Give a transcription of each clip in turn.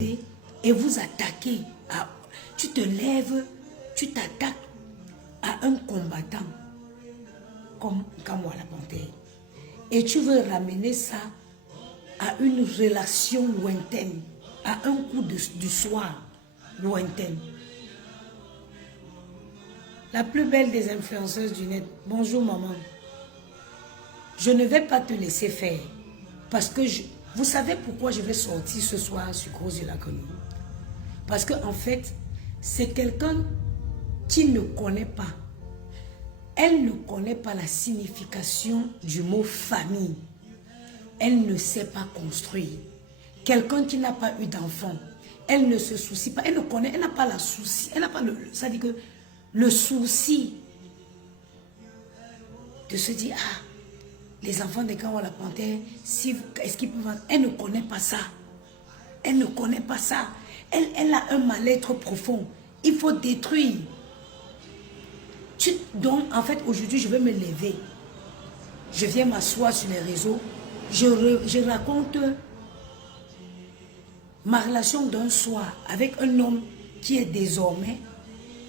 et vous attaquez. Tu te lèves, tu t'attaques à un combattant comme moi la panthère. Et tu veux ramener ça à une relation lointaine, à un coup du soir lointaine. La plus belle des influenceuses du net. Bonjour maman. Je ne vais pas te laisser faire. Parce que vous savez pourquoi je vais sortir ce soir sur Rose de la Colonie? Parce qu'en fait, c'est quelqu'un qui ne connaît pas. Elle ne connaît pas la signification du mot famille. Elle ne sait pas construire. Quelqu'un qui n'a pas eu d'enfant, elle ne se soucie pas, elle ne connaît, elle n'a pas la souci, elle n'a pas ça dit que le souci de se dire, ah, les enfants de Kawa la panthère, est-ce qu'ils peuvent... Elle ne connaît pas ça. Elle ne connaît pas ça. Elle a un mal-être profond. Il faut détruire. Donc, en fait, aujourd'hui, je vais me lever. Je viens m'asseoir sur les réseaux. Je raconte ma relation d'un soir avec un homme qui est désormais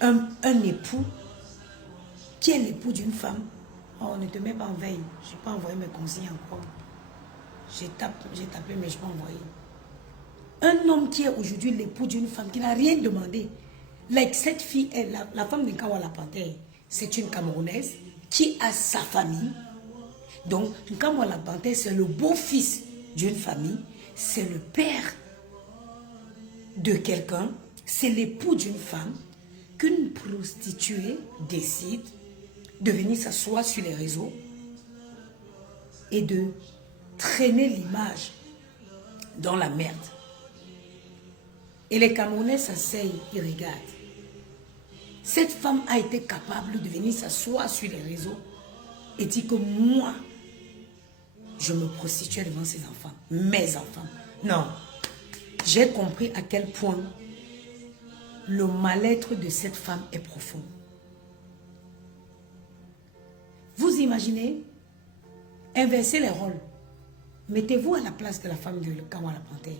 un époux, qui est l'époux d'une femme. Oh, ne te mets pas en veille. Je n'ai pas envoyé mes consignes encore. J'ai tapé, mais je n'ai pas envoyé. Un homme qui est aujourd'hui l'époux d'une femme qui n'a rien demandé. Like, cette fille, la femme de Kawa la panthère, c'est une Camerounaise qui a sa famille. Donc, Kawa la panthère, c'est le beau-fils d'une famille. C'est le père de quelqu'un. C'est l'époux d'une femme qu'une prostituée décide de venir s'asseoir sur les réseaux et de traîner l'image dans la merde. Et les Camerounais s'asseyent, ils regardent. Cette femme a été capable de venir s'asseoir sur les réseaux et dire que moi, je me prostituais devant ses enfants, mes enfants. Non, j'ai compris à quel point le mal-être de cette femme est profond. Vous imaginez, inverser les rôles. Mettez-vous à la place de la femme de Kawa la panthère.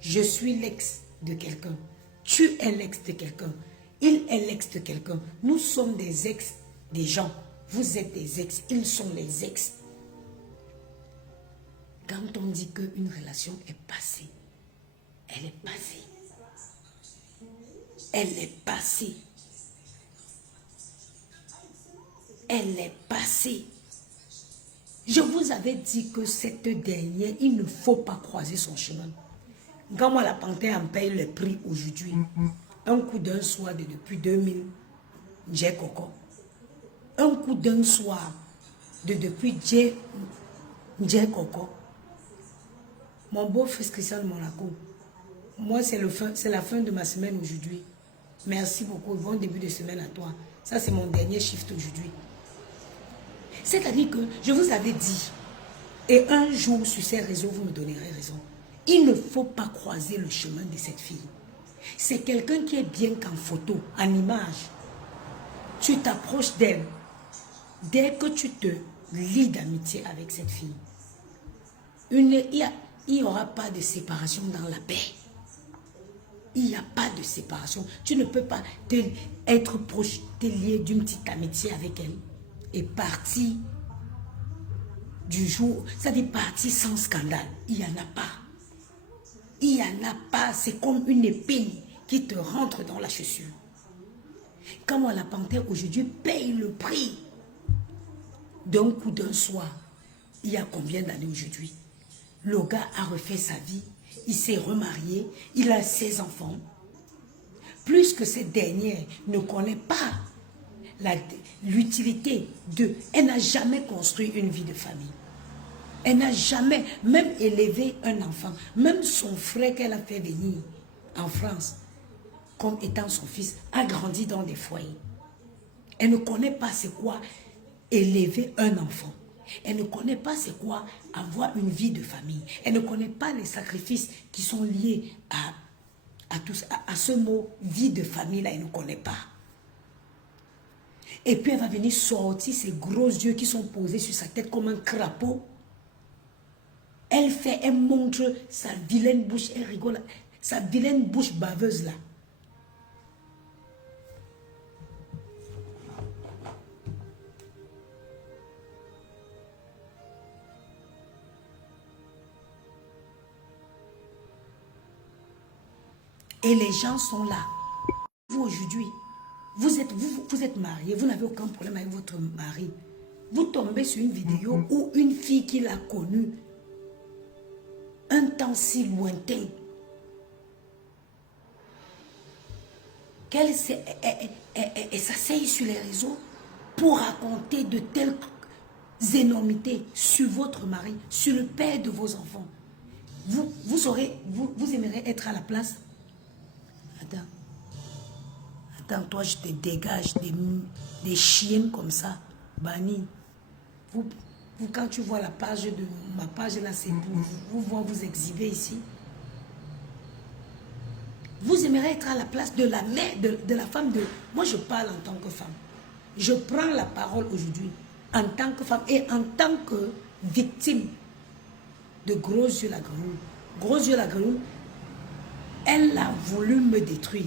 Je suis l'ex de quelqu'un. Tu es l'ex de quelqu'un. Il est l'ex de quelqu'un. Nous sommes des ex des gens. Vous êtes des ex. Ils sont les ex. Quand on dit qu'une relation est passée, elle est passée. Elle est passée. Elle est passée. Je vous avais dit que cette dernière, il ne faut pas croiser son chemin. Quand moi la panthère en paye le prix aujourd'hui, un coup d'un soir de depuis 2000, j'ai coco. Un coup d'un soir de depuis j'ai coco. Mon beau-fils Christian Monaco, moi c'est la fin de ma semaine aujourd'hui. Merci beaucoup, bon début de semaine à toi. Ça c'est mon dernier shift aujourd'hui. C'est-à-dire que je vous avais dit, et un jour sur ces réseaux, vous me donnerez raison, il ne faut pas croiser le chemin de cette fille. C'est quelqu'un qui est bien qu'en photo, en image. Tu t'approches d'elle. Dès que tu te lis d'amitié avec cette fille, il n'y aura pas de séparation dans la paix. Il n'y a pas de séparation. Tu ne peux pas être proche, te lier d'une petite amitié avec elle et partir du jour, c'est-à-dire partir sans scandale. Il n'y en a pas. Il n'y en a pas. C'est comme une épine qui te rentre dans la chaussure. Quand moi, la panthère aujourd'hui paye le prix d'un coup d'un soir. Il y a combien d'années aujourd'hui? Le gars a refait sa vie. Il s'est remarié. Il a 16 enfants. Plus que cette dernière ne connaît pas l'utilité de... Elle n'a jamais construit une vie de famille. Elle n'a jamais même élevé un enfant. Même son frère qu'elle a fait venir en France, comme étant son fils, a grandi dans des foyers. Elle ne connaît pas c'est quoi élever un enfant. Elle ne connaît pas c'est quoi avoir une vie de famille. Elle ne connaît pas les sacrifices qui sont liés à ce mot vie de famille là. Elle ne connaît pas. Et puis elle va venir sortir ses gros yeux qui sont posés sur sa tête comme un crapaud. Elle montre sa vilaine bouche, elle rigole. Sa vilaine bouche baveuse là. Et les gens sont là. Vous aujourd'hui, vous êtes marié, vous n'avez aucun problème avec votre mari. Vous tombez sur une vidéo où une fille qu'il a connue un temps si lointain, qu'elle s'asseye sur les réseaux pour raconter de telles énormités sur votre mari, sur le père de vos enfants. Vous aimeriez être à la place. Attends, toi, je te dégage des chiennes comme ça, banni. Quand tu vois la page de ma page là, c'est pour vous exhiber ici. Vous aimeriez être à la place de la mère, de la femme de... Moi, je parle en tant que femme. Je prends la parole aujourd'hui en tant que femme et en tant que victime de Gros Yeux la Grenouille. Gros Yeux la Grenouille, elle a voulu me détruire.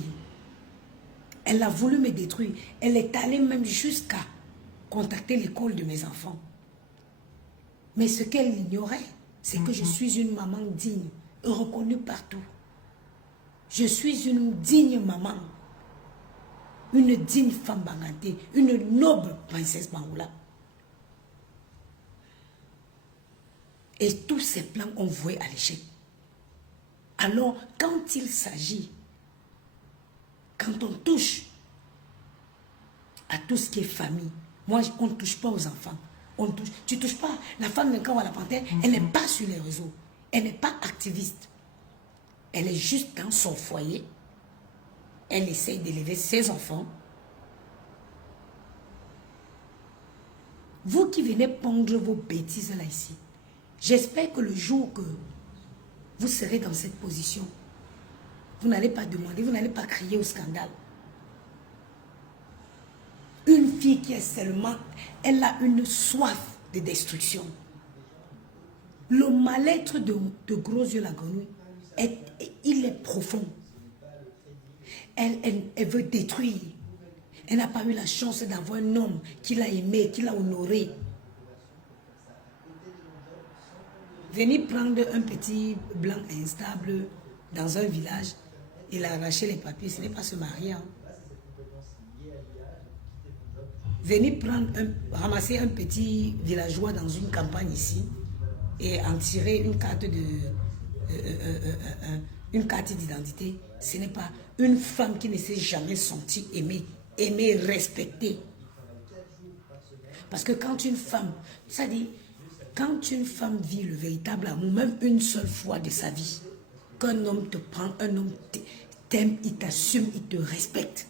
Elle a voulu me détruire. Elle est allée même jusqu'à contacter l'école de mes enfants. Mais ce qu'elle ignorait, c'est que je suis une maman digne, reconnue partout. Je suis une digne maman, une digne femme bangantée, une noble princesse Bangoula. Et tous ces plans ont voué à l'échec. Alors, quand il s'agit, quand on touche à tout ce qui est famille, moi, on ne touche pas aux enfants. Tu ne touches pas. La femme de Nkawa la Panthère, elle n'est pas sur les réseaux. Elle n'est pas activiste. Elle est juste dans son foyer. Elle essaye d'élever ses enfants. Vous qui venez pondre vos bêtises là ici, j'espère que le jour que vous serez dans cette position, vous n'allez pas demander, vous n'allez pas crier au scandale. Une fille qui est seulement, elle a une soif de destruction. Le mal-être de Gros Yeux la Grenouille, il est profond. Elle veut détruire. Elle n'a pas eu la chance d'avoir un homme qui l'a aimé, qui l'a honoré. Venez prendre un petit blanc instable dans un village, il a arraché les papiers, ce n'est pas se marier. Hein. Venez ramasser un petit villageois dans une campagne ici et en tirer une carte d'identité. Ce n'est pas une femme qui ne s'est jamais sentie aimée, respectée. Parce que quand une femme, ça dit, quand une femme vit le véritable amour, même une seule fois de sa vie, qu'un homme te prend, un homme t'aime, il t'assume, il te respecte.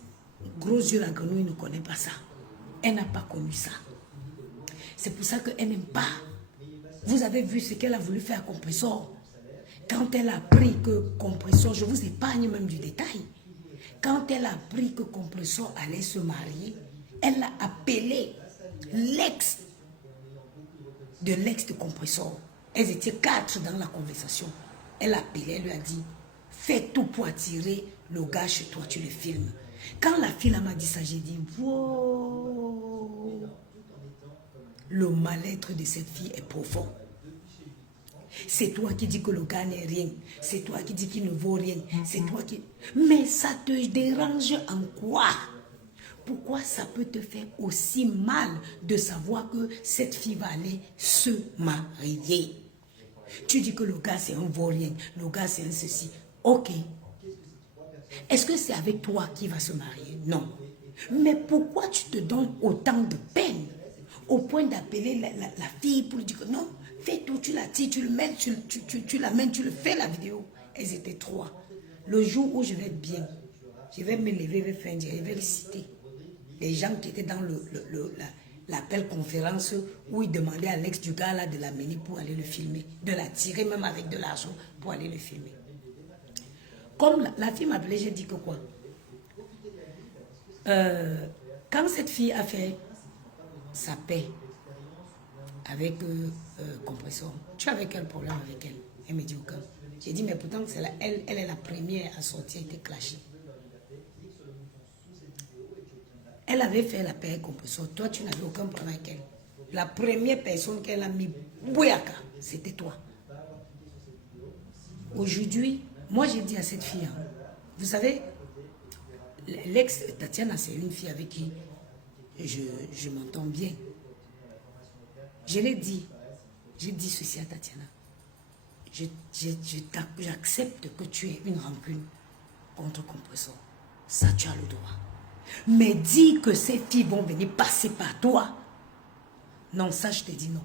Gros Yeux la Grenouille ne connaît pas ça. Elle n'a pas connu ça. C'est pour ça qu'elle n'aime pas. Vous avez vu ce qu'elle a voulu faire à Compressor. Quand elle a appris que Compressor, je vous épargne même du détail. Quand elle a appris que Compressor allait se marier, elle a appelé l'ex de Compressor. Elles étaient 4 dans la conversation. Elle a appelé, elle lui a dit, fais tout pour attirer le gars chez toi, tu le filmes. Quand la fille m'a dit ça, j'ai dit, wow, le mal-être de cette fille est profond. C'est toi qui dis que le gars n'est rien. C'est toi qui dis qu'il ne vaut rien. C'est toi qui... Mais ça te dérange en quoi? Pourquoi ça peut te faire aussi mal de savoir que cette fille va aller se marier? Tu dis que le gars c'est un vaurien, le gars c'est un ceci. Ok. Est-ce que c'est avec toi qui va se marier? Non. Mais pourquoi tu te donnes autant de peine au point d'appeler la fille pour lui dire que non, fais tout, tu la tires, tu le mets, tu l'amènes, tu le fais la vidéo. Elles étaient 3. Le jour où je vais être bien, je vais me lever, je vais faire un direct, je vais le citer. Les gens qui étaient dans l'appel conférence où ils demandaient à l'ex du gars là de l'amener pour aller le filmer, de la tirer même avec de l'argent pour aller le filmer. Comme la fille m'appelait, j'ai dit que quoi? Quand cette fille a fait sa paix avec compresseur. Tu avais quel problème avec elle? Elle me dit aucun. J'ai dit, mais pourtant, elle est la première à sortir, elle était clashée. Elle avait fait la paire compresseur. Toi, tu n'avais aucun problème avec elle. La première personne qu'elle a mis bouyaka, c'était toi. Aujourd'hui, moi, j'ai dit à cette fille, hein, vous savez, l'ex Tatiana, c'est une fille avec qui je m'entends bien. Je l'ai dit. J'ai dit ceci à Tatiana. J'accepte que tu aies une rancune contre compresseur. Ça, tu as le droit. Mais dis que ces filles vont venir passer par toi. Non, ça, je te dis non.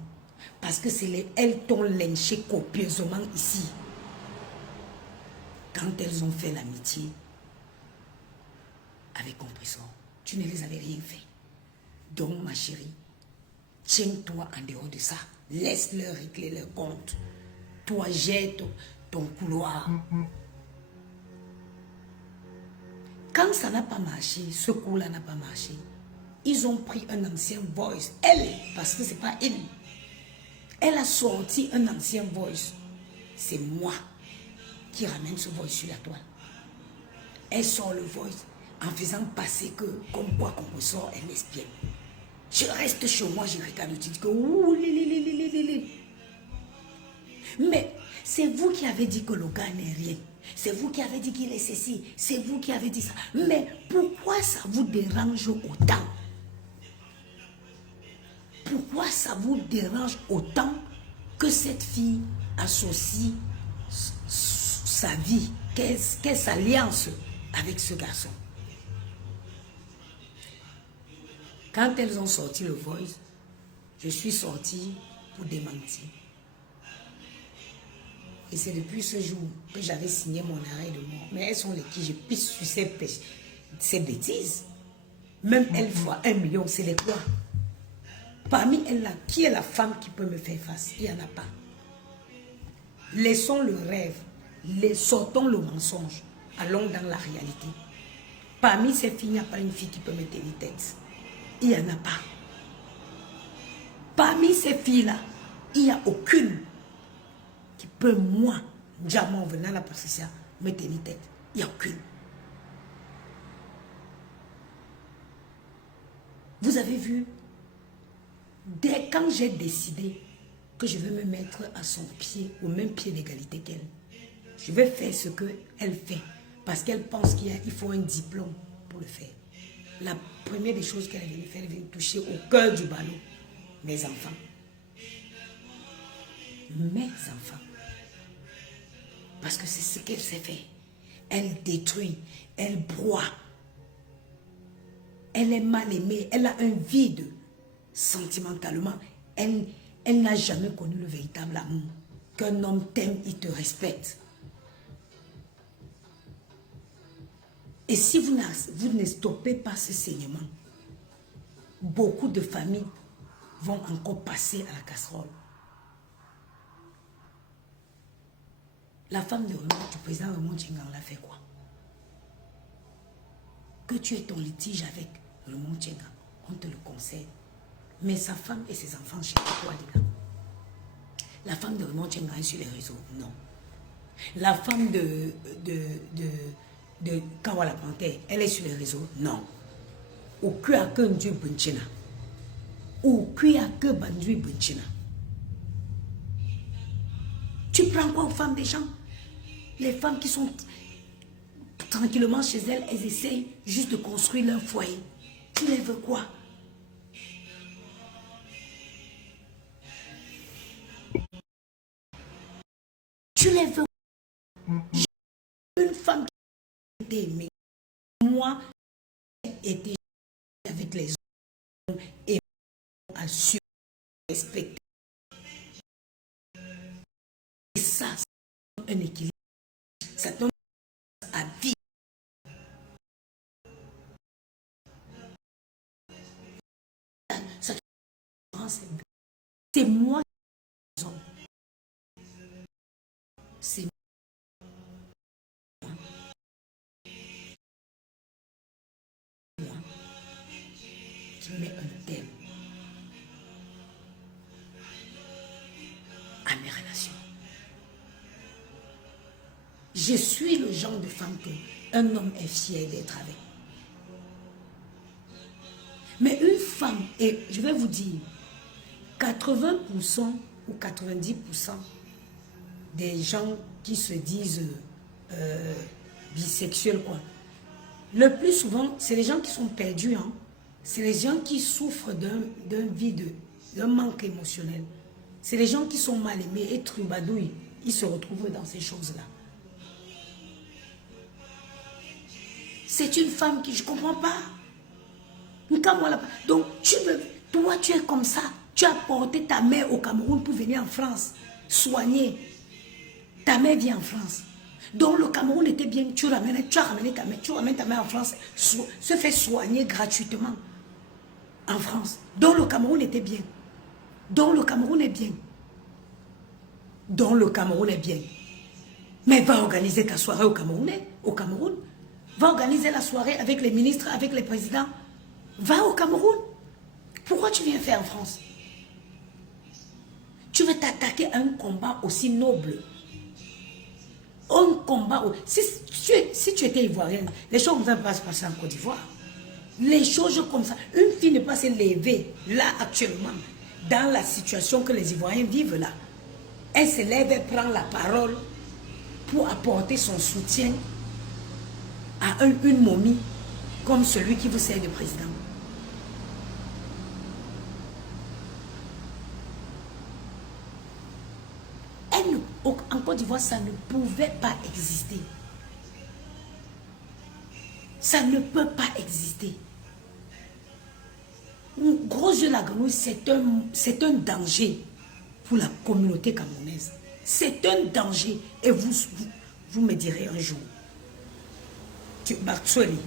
Parce que elles t'ont lynché copieusement ici. Quand elles ont fait l'amitié avec compresseur, tu ne les avais rien fait. Donc, ma chérie, tiens-toi en dehors de ça. Laisse-leur régler leur compte. Toi, jette ton couloir. Quand ça n'a pas marché, ce coup-là n'a pas marché, ils ont pris un ancien voice. Elle, parce que ce n'est pas elle. Elle a sorti un ancien voice. C'est moi qui ramène ce voice sur la toile. Elle sort le voice en faisant passer que, comme quoi qu'on ressort, elle espionne. Je reste chez moi, je regarde le titre que ouh, mais c'est vous qui avez dit que le gars n'est rien. C'est vous qui avez dit qu'il est ceci. C'est vous qui avez dit ça. Mais pourquoi ça vous dérange autant? Pourquoi ça vous dérange autant que cette fille associe sa vie, qu'elle s'alliance avec ce garçon? Quand elles ont sorti le voice, je suis sortie pour démentir. Et c'est depuis ce jour que j'avais signé mon arrêt de mort. Mais elles sont les qui je pisse sur ces bêtises. Même elles fois 1 million, c'est les quoi? Parmi elles là, qui est la femme qui peut me faire face? Il n'y en a pas. Laissons le rêve, sortons le mensonge, allons dans la réalité. Parmi ces filles, il n'y a pas une fille qui peut me tenir tête. Il n'y en a pas. Parmi ces filles-là, il n'y a aucune qui peut, moi, diamant venant à la Patricia, me tenir tête. Il n'y a aucune. Vous avez vu, dès quand j'ai décidé que je vais me mettre à son pied, au même pied d'égalité qu'elle, je vais faire ce qu'elle fait, parce qu'elle pense qu'il faut un diplôme pour le faire. La première des choses qu'elle vient faire, elle vient toucher au cœur du ballon. Mes enfants. Mes enfants. Parce que c'est ce qu'elle sait faire. Elle détruit, elle broie. Elle est mal aimée, elle a un vide sentimentalement. Elle n'a jamais connu le véritable amour. Qu'un homme t'aime, il te respecte. Et si vous ne stoppez pas ce saignement, beaucoup de familles vont encore passer à la casserole. La femme du président Raymond Tchengang l'a fait quoi? Que tu aies ton litige avec Raymond Tchengang, on te le conseille. Mais sa femme et ses enfants, chez toi, dedans. La femme de Raymond Tchengang est sur les réseaux? Non. La femme de Kawala Panthère, elle est sur les réseaux? Non. Ou que a que Dieu Bunchina? Ou que a que Bandui Bunchina? Tu prends quoi aux femmes des gens? Les femmes qui sont tranquillement chez elles, elles essayent juste de construire leur foyer. Tu les veux quoi? Tu les veux? Une femme qui était aimée. Moi, j'ai été avec les hommes et à respecter. Et ça, c'est un équilibre. Ça donne à vie. C'est moi qui c'est moi qui mets un thème. Je suis le genre de femme que un homme est fier d'être avec. Mais une femme, et je vais vous dire, 80% ou 90% des gens qui se disent bisexuels, quoi. Le plus souvent, c'est les gens qui sont perdus. Hein. C'est les gens qui souffrent d'un vide, d'un manque émotionnel. C'est les gens qui sont mal aimés et trubadouilles. Ils se retrouvent dans ces choses-là. C'est une femme qui, je ne comprends pas. Donc, toi, tu es comme ça. Tu as porté ta mère au Cameroun pour venir en France soigner. Ta mère vient en France. Donc, le Cameroun était bien. Tu as ramené ta mère. Tu ramènes ta mère en France. Se fait soigner gratuitement en France. Donc, le Cameroun était bien. Donc, le Cameroun est bien. Donc, le Cameroun est bien. Mais va organiser ta soirée au Cameroun. Va organiser la soirée avec les ministres, avec les présidents. Va au Cameroun. Pourquoi tu viens faire en France? Tu veux t'attaquer à un combat aussi noble. Un combat. Si tu étais ivoirienne, les choses ne vont pas se passer en Côte d'Ivoire. Les choses comme ça. Une fille ne peut pas se lever là actuellement, dans la situation que les Ivoiriens vivent là. Elle se lève, elle prend la parole pour apporter son soutien à une momie comme celui qui vous sert de président. En Côte d'Ivoire, ça ne pouvait pas exister. Ça ne peut pas exister. Gros yeux la grenouille, c'est un danger pour la communauté camerounaise. C'est un danger. Et vous me direz un jour, Bartoli,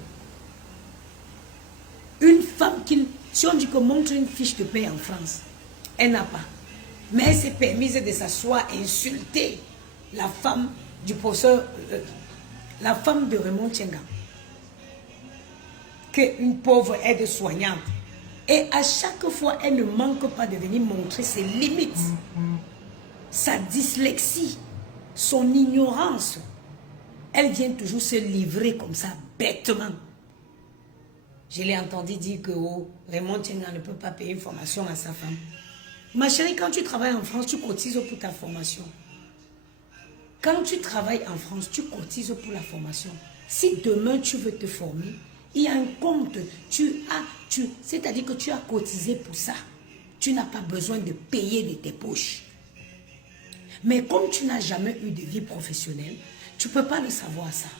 une femme qui, si on dit que montre une fiche de paie en France, elle n'a pas. Mais elle s'est permise de s'asseoir et insulter la femme du professeur, la femme de Raymond Tchenga, qu'une pauvre aide-soignante. Et à chaque fois, elle ne manque pas de venir montrer ses limites, sa dyslexie, son ignorance. Elle vient toujours se livrer comme ça, bêtement. Je l'ai entendu dire que Raymond Tchenga ne peut pas payer une formation à sa femme. Ma chérie, quand tu travailles en France, tu cotises pour ta formation. Quand tu travailles en France, tu cotises pour la formation. Si demain tu veux te former, il y a un compte. C'est-à-dire que tu as cotisé pour ça. Tu n'as pas besoin de payer de tes poches. Mais comme tu n'as jamais eu de vie professionnelle, tu ne peux pas le savoir ça.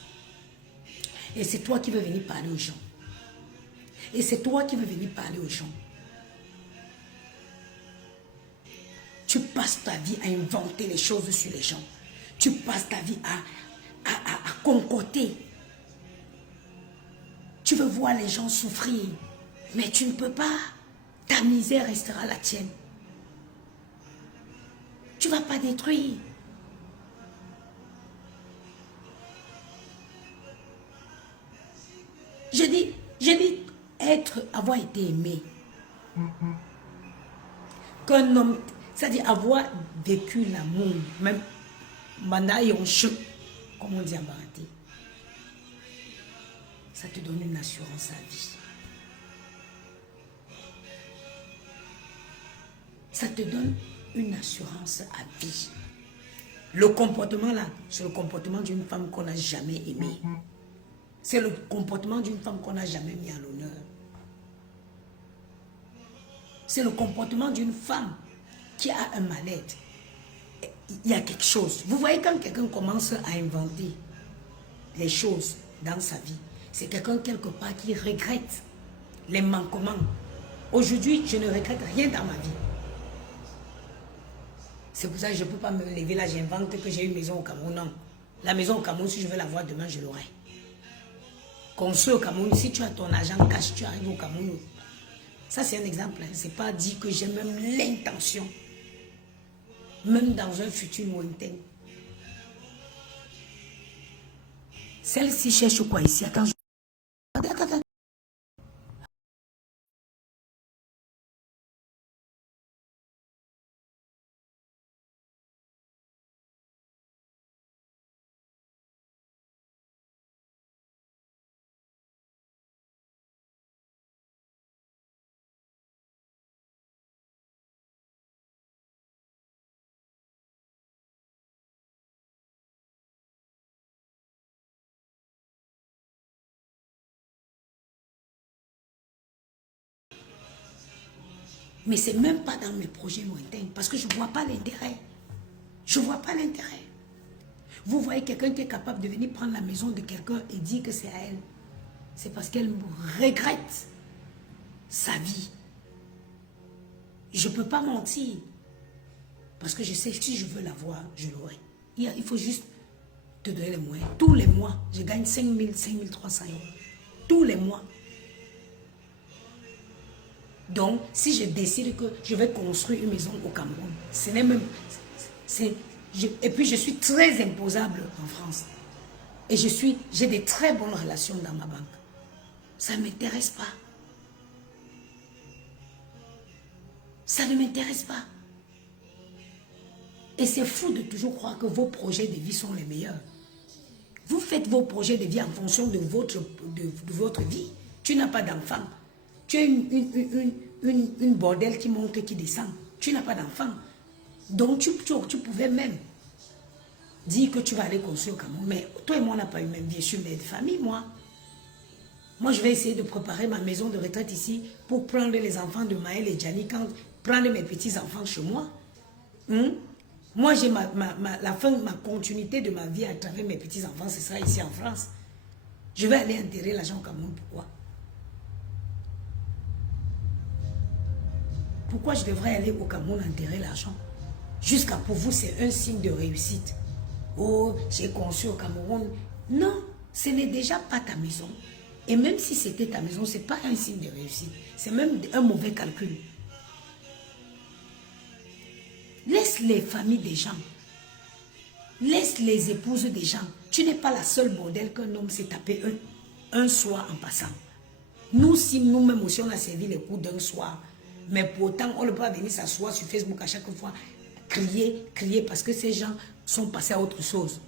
Et c'est toi qui veux venir parler aux gens. Et c'est toi qui veux venir parler aux gens. Tu passes ta vie à inventer les choses sur les gens. Tu passes ta vie à concocter. Tu veux voir les gens souffrir. Mais tu ne peux pas. Ta misère restera la tienne. Tu ne vas pas détruire. Je dis avoir été aimé. Qu'un homme, c'est-à-dire avoir vécu l'amour, même comme on dit en Baraté, ça te donne une assurance à vie. Ça te donne une assurance à vie. Le comportement là, c'est le comportement d'une femme qu'on n'a jamais aimée. C'est le comportement d'une femme qu'on n'a jamais mis à l'honneur. C'est le comportement d'une femme qui a un mal-être. Il y a quelque chose. Vous voyez quand quelqu'un commence à inventer les choses dans sa vie, c'est quelqu'un quelque part qui regrette les manquements. Aujourd'hui, je ne regrette rien dans ma vie. C'est pour ça que je ne peux pas me lever là, j'invente que j'ai une maison au Cameroun. Non. La maison au Cameroun, si je veux la voir demain, je l'aurai. Comme ceux au Cameroun, si tu as ton argent cash, tu arrives au Cameroun. Ça, c'est un exemple. Hein. Ce n'est pas dit que j'ai même l'intention. Même dans un futur lointain. Celle-ci cherche quoi ici? Attends. Attends. Mais ce n'est même pas dans mes projets lointains parce que je ne vois pas l'intérêt. Je ne vois pas l'intérêt. Vous voyez quelqu'un qui est capable de venir prendre la maison de quelqu'un et dire que c'est à elle. C'est parce qu'elle regrette sa vie. Je ne peux pas mentir. Parce que je sais que si je veux l'avoir, je l'aurai. Il faut juste te donner les moyens. Tous les mois, je gagne 5 000, 5 300 €. Tous les mois. Donc, si je décide que je vais construire une maison au Cameroun, ce n'est même... et puis, je suis très imposable en France. Et j'ai des très bonnes relations dans ma banque. Ça ne m'intéresse pas. Ça ne m'intéresse pas. Et c'est fou de toujours croire que vos projets de vie sont les meilleurs. Vous faites vos projets de vie en fonction de votre vie. Tu n'as pas d'enfant. Tu as une bordelle qui monte et qui descend. Tu n'as pas d'enfant. Donc tu pouvais même dire que tu vas aller construire au Cameroun. Mais toi et moi, on n'a pas eu même vie. Je suis mère de famille, moi. Moi, je vais essayer de préparer ma maison de retraite ici pour prendre les enfants de Maël et Gianni, prendre mes petits-enfants chez moi. Moi, j'ai la fin, ma continuité de ma vie à travers mes petits-enfants, ce sera ici en France. Je vais aller enterrer l'argent au Cameroun. Pourquoi? Pourquoi je devrais aller au Cameroun enterrer l'argent? Jusqu'à pour vous, c'est un signe de réussite. Oh, j'ai conçu au Cameroun. Non, ce n'est déjà pas ta maison. Et même si c'était ta maison, ce n'est pas un signe de réussite. C'est même un mauvais calcul. Laisse les familles des gens. Laisse les épouses des gens. Tu n'es pas la seule bordel qu'un homme s'est tapé un soir en passant. Nous, si nous-mêmes aussi, on a servi les coups d'un soir. Mais pourtant, on ne peut pas venir s'asseoir sur Facebook à chaque fois, crier parce que ces gens sont passés à autre chose.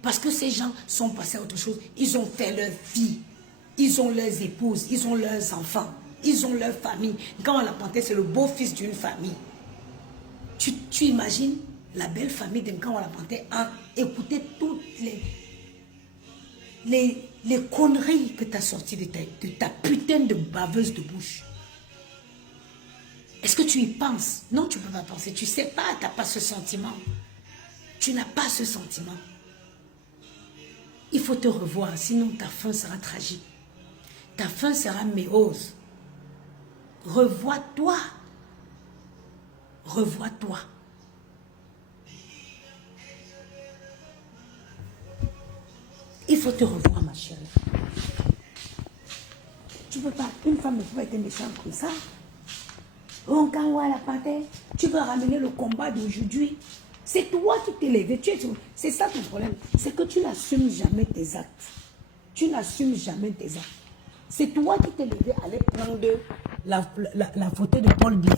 Parce que ces gens sont passés à autre chose. Ils ont fait leur vie. Ils ont leurs épouses. Ils ont leurs enfants. Ils ont leur famille. Quand on la panthère, c'est le beau-fils d'une famille. Tu imagines la belle famille de quand on la panthère a écouté toutes les conneries que tu as sorties de ta putain de baveuse de bouche. Est-ce que tu y penses? Non, tu ne peux pas penser. Tu ne sais pas, tu n'as pas ce sentiment. Tu n'as pas ce sentiment. Il faut te revoir, sinon ta fin sera tragique. Ta fin sera méose. Revois-toi. Revois-toi. Il faut te revoir, ma chérie. Tu ne peux pas, une femme ne peut pas être méchante comme ça. On la panthère, tu veux ramener le combat d'aujourd'hui. C'est toi qui t'es levé. C'est ça ton problème. C'est que tu n'assumes jamais tes actes. Tu n'assumes jamais tes actes. C'est toi qui t'es levé à aller prendre la photo de Paul Biya.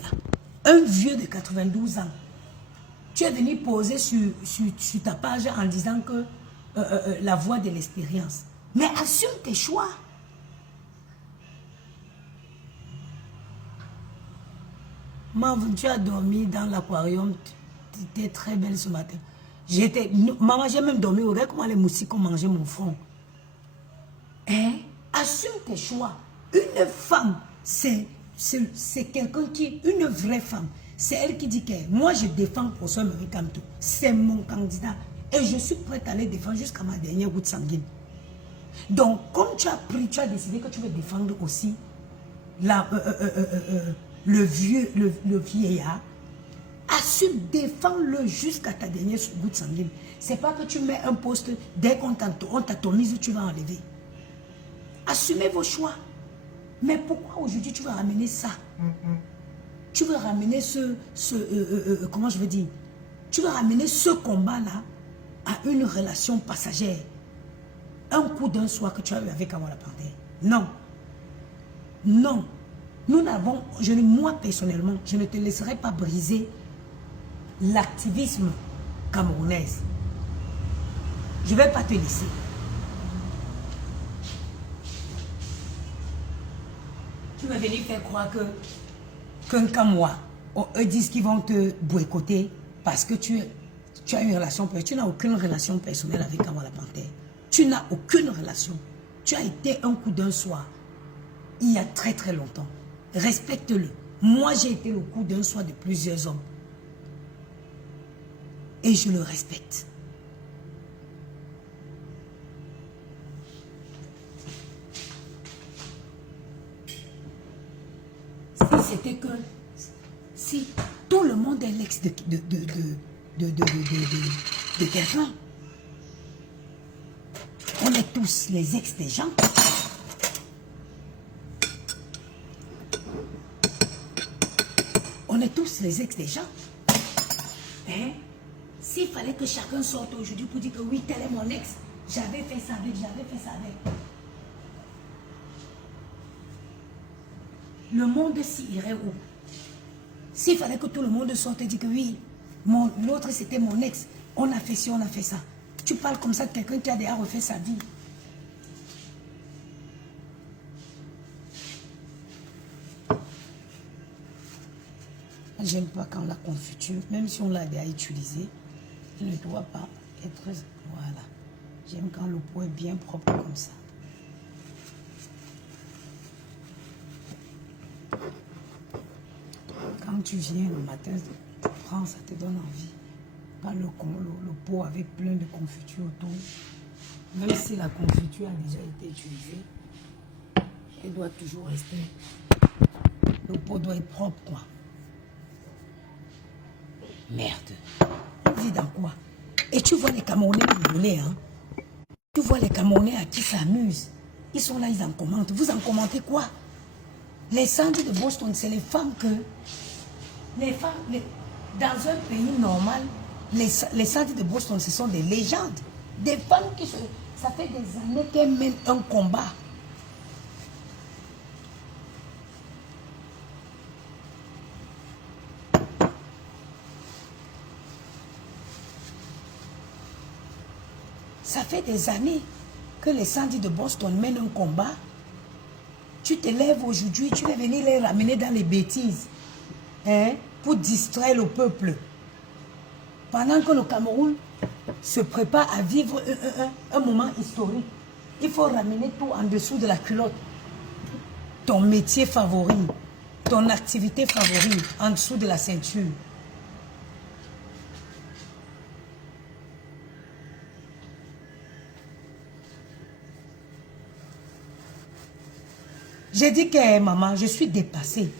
Un vieux de 92 ans. Tu es venu poser sur ta page en disant que la voix de l'expérience. Mais assume tes choix. Maman, tu as dormi dans l'aquarium. Tu étais très belle ce matin. Maman, j'ai même dormi. Regarde comment les moustiques ont mangé mon front. Hein? Assume tes choix. Une femme, c'est quelqu'un qui... Une vraie femme. C'est elle qui dit que moi, je défends pour ce Marie Kamto. C'est mon candidat. Et je suis prête à les défendre jusqu'à ma dernière goutte sanguine. Donc, comme tu as décidé que tu veux défendre aussi le vieillard, assume, défends-le jusqu'à ta dernière goutte sanguine. C'est pas que tu mets un poste, dès qu'on t'atomise, tu vas enlever. Assumez vos choix. Mais pourquoi aujourd'hui tu vas ramener ça? Tu veux ramener comment je veux dire? Tu veux ramener ce combat-là à une relation passagère. Un coup d'un soir que tu as eu avec Kamala Panthère. Non. Non. Nous n'avons, moi personnellement, je ne te laisserai pas briser l'activisme camerounaise. Je ne vais pas te laisser. Tu vas venir faire croire qu'un Camois, eux disent qu'ils vont te boycotter parce que tu as une relation personnelle. Tu n'as aucune relation personnelle avec Kamala Panthère. Tu n'as aucune relation. Tu as été un coup d'un soir, il y a très très longtemps. Respecte-le. Moi, j'ai été le coup d'un soir de plusieurs hommes. Et je le respecte. Si c'était que... Si tout le monde est l'ex de quelqu'un, on est tous les ex des gens. On est tous les ex des gens. Hein? S'il fallait que chacun sorte aujourd'hui pour dire que oui, tel est mon ex, j'avais fait ça avec, j'avais fait ça avec. Le monde s'y irait où? S'il fallait que tout le monde sorte et dise que oui, l'autre c'était mon ex, on a fait ci, on a fait ça. Tu parles comme ça de quelqu'un qui a déjà refait sa vie. J'aime pas quand la confiture, même si on l'a déjà utilisée, elle ne doit pas être... Voilà. J'aime quand le pot est bien propre comme ça. Quand tu viens le matin, tu prends, ça te donne envie. Pas le pot avec plein de confiture autour. Même si la confiture a déjà été utilisée, elle doit toujours rester. Le pot doit être propre, quoi. Merde. On vit dans quoi? Et tu vois les Camerounais rigoler, hein? Tu vois les Camerounais à qui s'amusent. Ils sont là, ils en commentent. Vous en commentez quoi? Les Sandy de Boston, c'est les femmes que... Les femmes... dans un pays normal, les Sandy de Boston, ce sont des légendes. Des femmes qui se... Ça fait des années qu'elles mènent un combat. Ça fait des années que les Sandy de Boston mènent un combat. Tu te lèves aujourd'hui, tu vas venir les ramener dans les bêtises, hein, pour distraire le peuple. Pendant que le Cameroun se prépare à vivre un moment historique, il faut ramener tout en dessous de la culotte. Ton métier favori, ton activité favorite en dessous de la ceinture. J'ai dit que maman, je suis dépassée.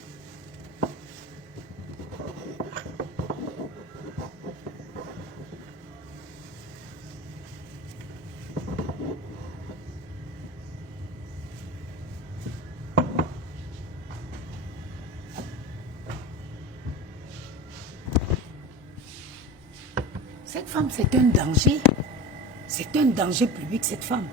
Cette femme, c'est un danger. C'est un danger public, cette femme.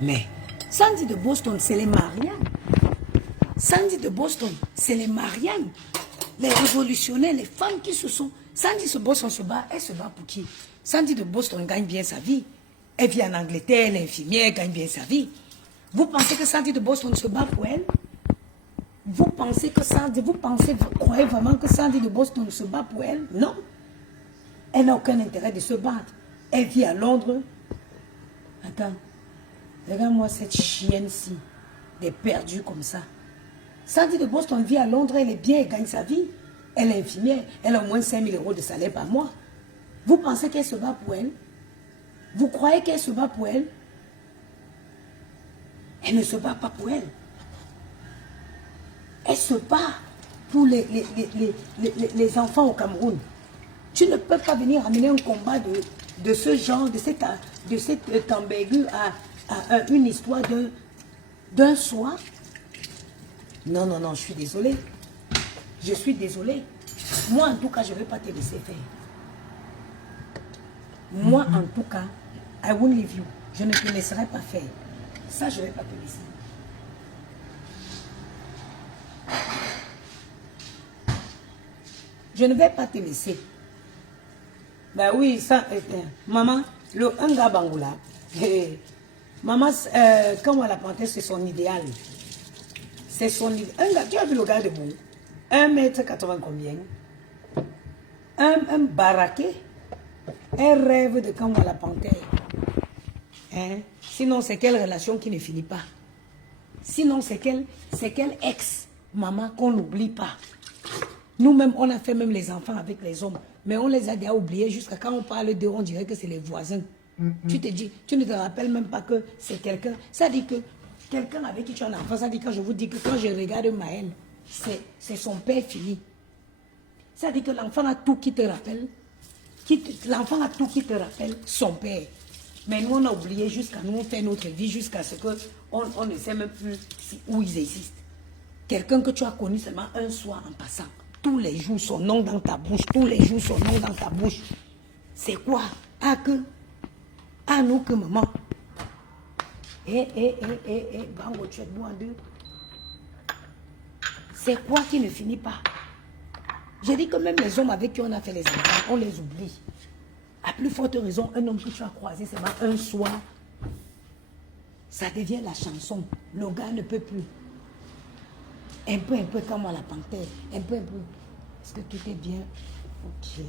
Mais Sandy de Boston, c'est les Marianne. Sandy de Boston, c'est les Marianne. Les révolutionnaires, les femmes qui se sont... Sandy de Boston se bat, elle se bat pour qui? Sandy de Boston gagne bien sa vie. Elle vit en Angleterre, elle est infirmière, elle gagne bien sa vie. Vous pensez que Sandy de Boston se bat pour elle? Vous pensez que Sandy, vous croyez vraiment que Sandy de Boston se bat pour elle? Non. Elle n'a aucun intérêt de se battre. Elle vit à Londres. Attends, regarde-moi cette chienne-ci, des perdus comme ça. Sandy de Boston vit à Londres, elle est bien, elle gagne sa vie. Elle est infirmière, elle a au moins 5 000 € de salaire par mois. Vous pensez qu'elle se bat pour elle? Vous croyez qu'elle se bat pour elle? Elle ne se bat pas pour elle. Elle se bat pour les enfants au Cameroun. Tu ne peux pas venir amener un combat de ce genre, de cette ambiguë à une histoire d'un soir. Non, non, non, je suis désolée. Je suis désolée. Moi, en tout cas, je ne vais pas te laisser faire. Moi, en tout cas, I won't leave you. Je ne te laisserai pas faire. Ça, je ne vais pas te laisser. Je ne vais pas te laisser. Ben oui, ça, maman, un gars bangoula. Maman, quand on la panthère, c'est son idéal. C'est son idéal. Un gars, tu as vu le gars debout? 1,80 m combien? Un baraqué. Un rêve de quand on la panthère. Hein? Sinon, c'est quelle relation qui ne finit pas? Sinon, c'est quel ex, maman, qu'on n'oublie pas. Nous-mêmes, on a fait même les enfants avec les hommes. Mais on les a déjà oubliés jusqu'à quand on parle d'eux, on dirait que c'est les voisins. Tu te dis, tu ne te rappelles même pas que c'est quelqu'un. Ça dit que quelqu'un avec qui tu as un enfant, ça dit quand je vous dis que quand je regarde Maël, c'est son père fini. Ça dit que l'enfant a tout qui te rappelle. L'enfant a tout qui te rappelle son père. Mais nous, on a oublié jusqu'à nous, on fait notre vie jusqu'à ce qu'on ne sait même plus où ils existent. Quelqu'un que tu as connu seulement un soir en passant. Tous les jours, son nom dans ta bouche. Tous les jours, son nom dans ta bouche. C'est quoi? Nous que maman. Bango, tu es debout en deux. C'est quoi qui ne finit pas? J'ai dit que même les hommes avec qui on a fait les enfants, on les oublie. À plus forte raison, un homme que tu as croisé seulement un soir, ça devient la chanson. Le gars ne peut plus. Un peu comme moi la panthère. Un peu. Est-ce que tout est bien? Ok.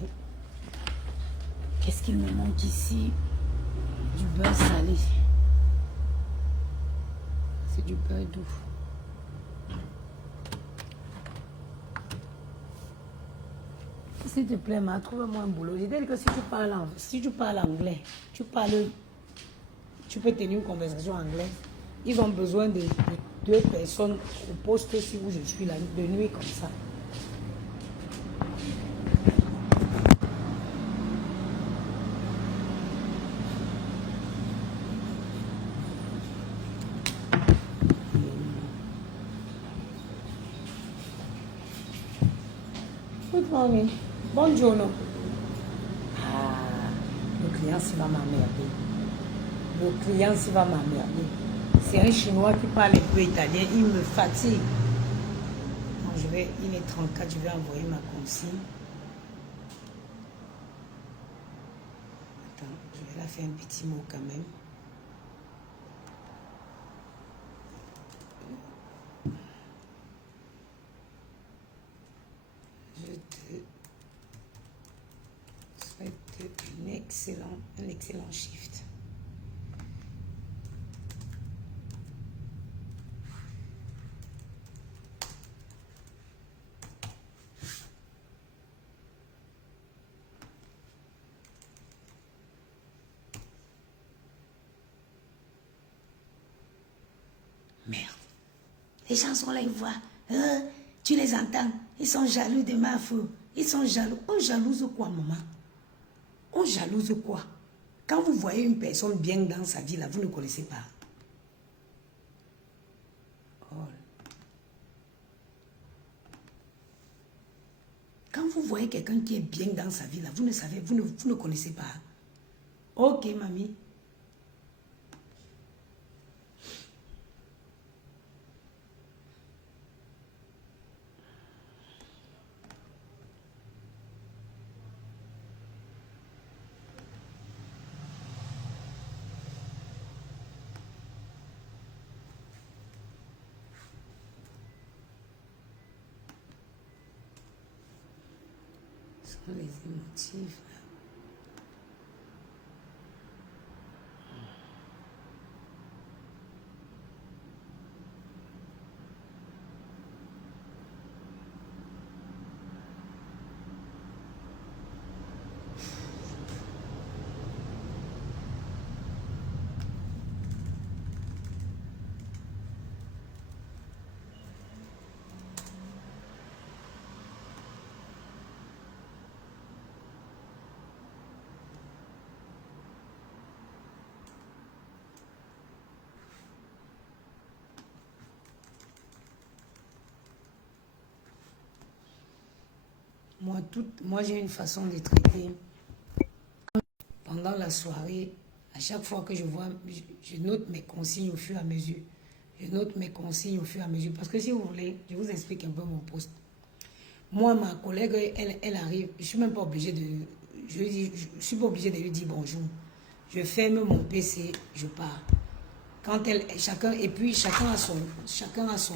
Qu'est-ce qu'il me manque ici? Du beurre salé. C'est du beurre doux. S'il te plaît, trouve-moi un boulot. J'ai dit que si tu parles anglais, tu peux tenir une conversation en anglais. Ils ont besoin de 2 personnes au poste si où je suis là, de nuit comme ça. Good morning. Buongiorno. Le client s'y va m'emmerder. C'est un Chinois qui parle un peu italien. Il me fatigue. Donc il est 34, je vais envoyer ma consigne. Attends, je vais la faire un petit mot quand même. Je te souhaite un excellent shift. Merde. Les gens sont là, ils voient. Tu les entends. Ils sont jaloux de ma fou. Ils sont jaloux. On jalouse quoi, maman? On jalouse quoi? Quand vous voyez une personne bien dans sa vie, là, vous ne connaissez pas. Oh. Quand vous voyez quelqu'un qui est bien dans sa vie, là, vous ne savez, vous ne connaissez pas. Ok, mamie. Les émotifs. Moi j'ai une façon de traiter. Pendant la soirée, à chaque fois que je vois, je note mes consignes au fur et à mesure. Je note mes consignes au fur et à mesure. Parce que si vous voulez, je vous explique un peu mon poste. Moi, ma collègue, elle arrive. Je ne suis même pas obligée de... Je suis pas obligée de lui dire bonjour. Je ferme mon PC, je pars. Quand elle... Chacun... Et puis, chacun a son